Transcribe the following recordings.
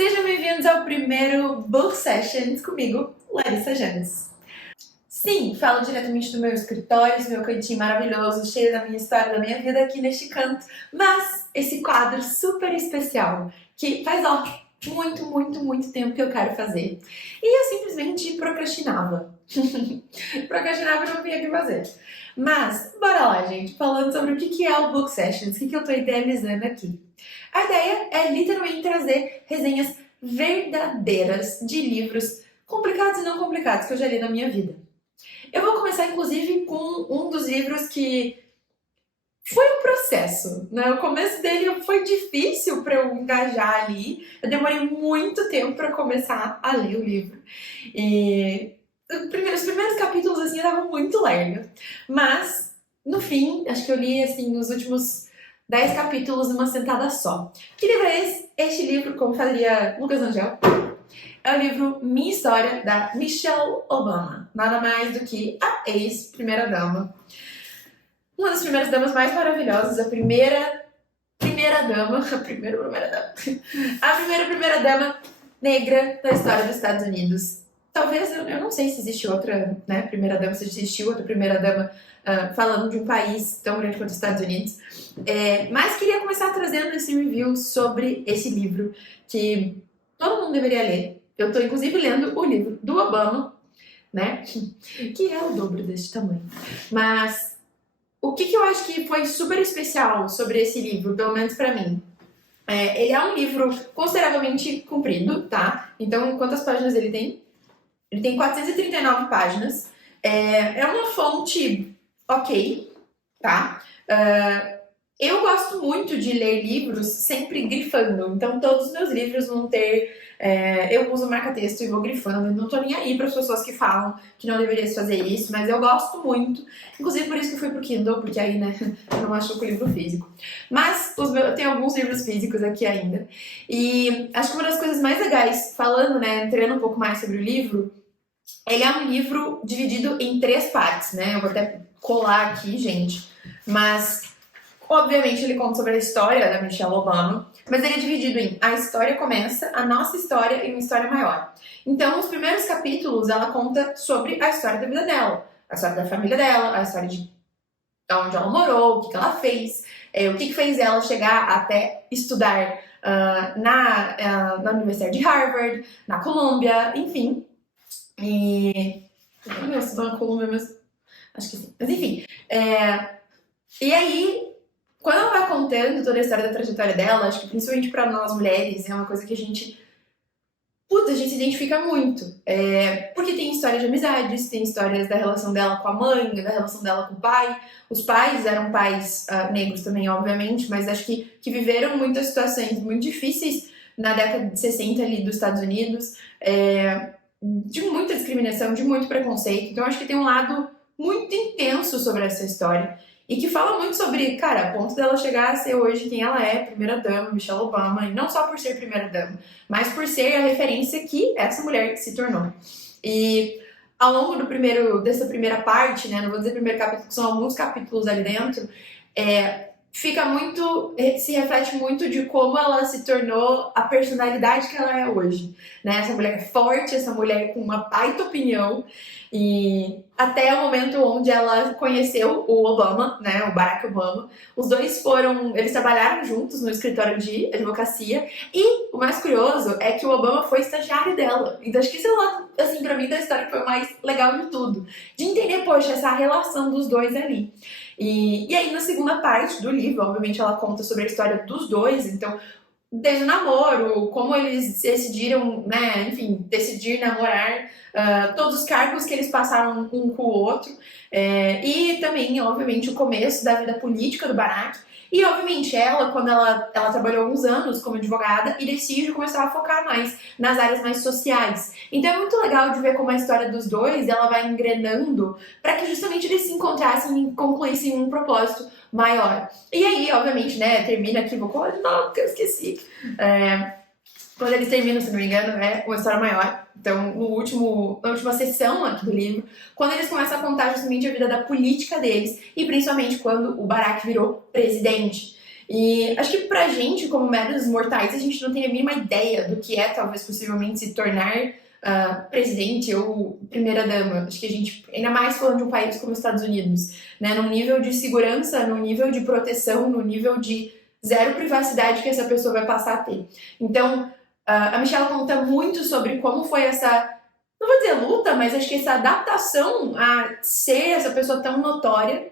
Sejam bem-vindos ao primeiro Book Sessions comigo, Larissa Janes. Sim, falo diretamente do meu escritório, esse meu cantinho maravilhoso, cheio da minha história, da minha vida aqui neste canto, mas esse quadro super especial, que faz, muito tempo que eu quero fazer. E eu simplesmente procrastinava. Procrastinava e não vinha aqui fazer. Mas, bora lá, gente, falando sobre o que é o Book Sessions, o que eu tô idealizando aqui. A ideia é literalmente trazer resenhas verdadeiras de livros complicados e não complicados que eu já li na minha vida. Eu vou começar, inclusive, com um dos livros que foi um processo, né? O começo dele foi difícil para eu engajar ali. Eu demorei muito tempo para começar a ler o livro. E os primeiros capítulos, assim, eu tava muito lerda. Mas, no fim, acho que eu li, assim, os últimos 10 capítulos numa sentada só. Que livro é esse? Este livro, como faria Lucas Angel, é o livro Minha História, da Michelle Obama. Nada mais do que a ex-primeira-dama. Uma das primeiras damas mais maravilhosas, a primeira primeira-dama negra da história dos Estados Unidos. Talvez, eu não sei se existe outra, né, primeira-dama, se existiu outra primeira-dama falando de um país tão grande quanto os Estados Unidos. Mas queria começar trazendo esse review sobre esse livro que todo mundo deveria ler. Eu estou, inclusive, lendo o livro do Obama, né? Que é o dobro deste tamanho. Mas o que eu acho que foi super especial sobre esse livro, pelo menos pra mim? Ele é um livro consideravelmente comprido, tá? Então, quantas páginas ele tem? Ele tem 439 páginas. É uma fonte ok, tá? Eu gosto muito de ler livros sempre grifando. Então, todos os meus livros vão ter... eu uso marca-texto e vou grifando. Não tô nem aí para as pessoas que falam que não deveria fazer isso, mas eu gosto muito. Inclusive, por isso que eu fui pro Kindle, porque aí, né, eu não machuco o livro físico. Mas eu tenho alguns livros físicos aqui ainda. E acho que uma das coisas mais legais, falando, né, entrando um pouco mais sobre o livro, ele é um livro dividido em 3 partes, né? Eu vou até colar aqui, gente. Mas, obviamente, ele conta sobre a história da Michelle Obama, mas ele é dividido em a história começa, a nossa história e uma história maior. Então, os primeiros capítulos, ela conta sobre a história da vida dela, a história da família dela, a história de onde ela morou, o que ela fez, o que fez ela chegar até estudar na Universidade de Harvard, na Colômbia, enfim. E... eu estudou na Colômbia, mas acho que sim. Mas enfim. E aí, quando ela vai contando toda a história da trajetória dela, acho que principalmente pra nós mulheres, é uma coisa que a gente se identifica muito. Porque tem histórias de amizades, tem histórias da relação dela com a mãe, da relação dela com o pai. Os pais eram pais negros também, obviamente, mas acho que viveram muitas situações muito difíceis na década de 60 ali dos Estados Unidos, de muita discriminação, de muito preconceito. Então acho que tem um lado muito intenso sobre essa história. E que fala muito sobre, cara, a ponto dela chegar a ser hoje quem ela é, primeira-dama, Michelle Obama, e não só por ser primeira-dama, mas por ser a referência que essa mulher se tornou. E ao longo dessa primeira parte, né, não vou dizer primeiro capítulo, que são alguns capítulos ali dentro, se reflete muito de como ela se tornou a personalidade que ela é hoje, né? Essa mulher forte, essa mulher com uma baita opinião, e até o momento onde ela conheceu o Obama, né, o Barack Obama. Os dois eles trabalharam juntos no escritório de advocacia, e o mais curioso é que o Obama foi estagiário dela. Então acho que isso é o lado, assim, pra mim, da história que foi o mais legal de tudo, de entender, poxa, essa relação dos dois ali. E aí, na segunda parte do livro, obviamente, ela conta sobre a história dos dois, então, desde o namoro, como eles decidiram, né, enfim, decidir namorar, todos os cargos que eles passaram um com o outro, e também, obviamente, o começo da vida política do Barack. E, obviamente, quando ela trabalhou alguns anos como advogada e decide começar a focar mais nas áreas mais sociais. Então é muito legal de ver como a história dos dois, ela vai engrenando para que justamente eles se encontrassem e concluíssem um propósito maior. E aí, obviamente, né, termina aqui, não, porque eu esqueci. Quando eles terminam, se não me engano, é uma história maior. Então, na última sessão aqui do livro, quando eles começam a contar justamente a vida da política deles, e principalmente quando o Barack virou presidente. E acho que pra gente, como meros mortais, a gente não tem a mínima ideia do que é, talvez, possivelmente, se tornar presidente ou primeira-dama. Acho que a gente, ainda mais falando de um país como os Estados Unidos, né, no nível de segurança, no nível de proteção, no nível de zero privacidade que essa pessoa vai passar a ter. Então, a Michelle conta muito sobre como foi essa, não vou dizer luta, mas acho que essa adaptação a ser essa pessoa tão notória.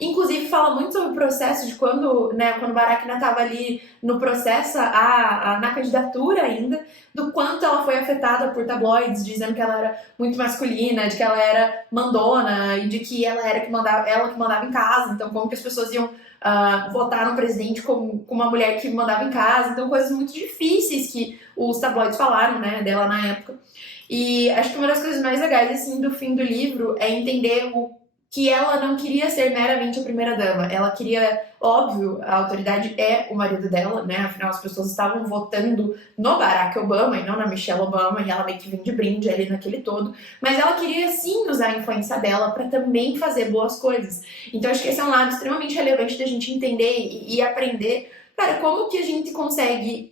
Inclusive, fala muito sobre o processo de quando, né, quando Barack ainda estava ali no processo, na candidatura ainda, do quanto ela foi afetada por tabloides, dizendo que ela era muito masculina, de que ela era mandona e de que ela era ela que mandava em casa. Então, como que as pessoas iam votar no presidente como uma mulher que mandava em casa. Então, coisas muito difíceis que os tabloides falaram, né, dela na época. E acho que uma das coisas mais legais, assim, do fim do livro é entender que ela não queria ser meramente a primeira-dama. Ela queria, óbvio, a autoridade é o marido dela, né? Afinal, as pessoas estavam votando no Barack Obama e não na Michelle Obama, e ela meio que vem de brinde ali naquele todo. Mas ela queria, sim, usar a influência dela para também fazer boas coisas. Então, acho que esse é um lado extremamente relevante da gente entender e aprender, cara, como que a gente consegue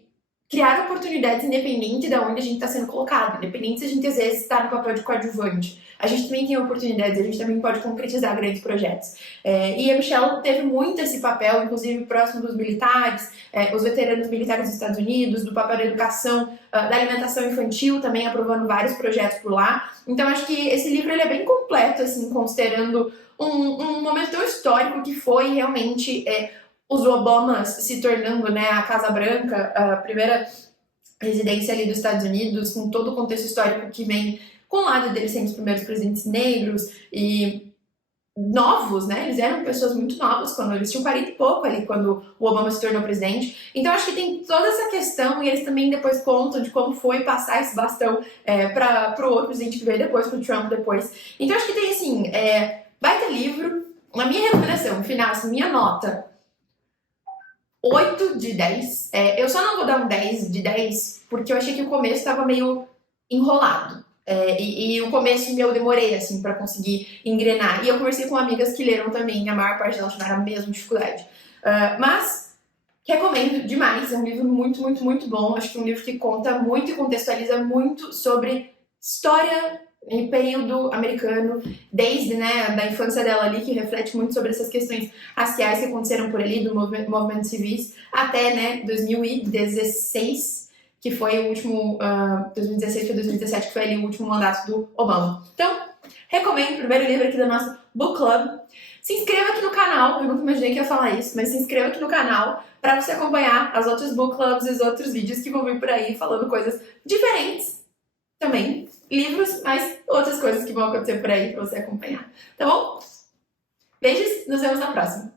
criar oportunidades independente de onde a gente está sendo colocado, independente se a gente às vezes está no papel de coadjuvante. A gente também tem oportunidades, a gente também pode concretizar grandes projetos. E a Michelle teve muito esse papel, inclusive próximo dos militares, os veteranos militares dos Estados Unidos, do papel da educação, da alimentação infantil, também aprovando vários projetos por lá. Então acho que esse livro ele é bem completo, assim, considerando um momento tão histórico que foi realmente os Obamas se tornando, né, a Casa Branca, a primeira residência ali dos Estados Unidos, com todo o contexto histórico que vem com o lado deles sendo os primeiros presidentes negros e novos, né? Eles eram pessoas muito novas, quando eles tinham 40 e pouco ali, quando o Obama se tornou presidente. Então, acho que tem toda essa questão, e eles também depois contam de como foi passar esse bastão para o outro presidente que veio depois, para o Trump depois. Então, acho que tem, assim, baita livro. A minha recomendação final, assim, minha nota, 8 de 10. Eu só não vou dar um 10 de 10, porque eu achei que o começo estava meio enrolado. E o começo eu demorei, assim, pra conseguir engrenar. E eu conversei com amigas que leram também, a maior parte delas tiveram a mesma dificuldade. Mas recomendo demais, é um livro muito, muito, muito bom. Acho que é um livro que conta muito e contextualiza muito sobre história em período americano, desde, né, da infância dela ali, que reflete muito sobre essas questões raciais que aconteceram por ali, do movimento civis, até, né, 2016, que foi o último, 2016 para 2017, que foi ali o último mandato do Obama. Então, recomendo o primeiro livro aqui do nosso Book Club. Se inscreva aqui no canal, eu nunca imaginei que ia falar isso, mas se inscreva aqui no canal para você acompanhar as outras Book Clubs e os outros vídeos que vão vir por aí falando coisas diferentes também. Livros, mas outras coisas que vão acontecer por aí para você acompanhar. Tá bom? Beijos, nos vemos na próxima.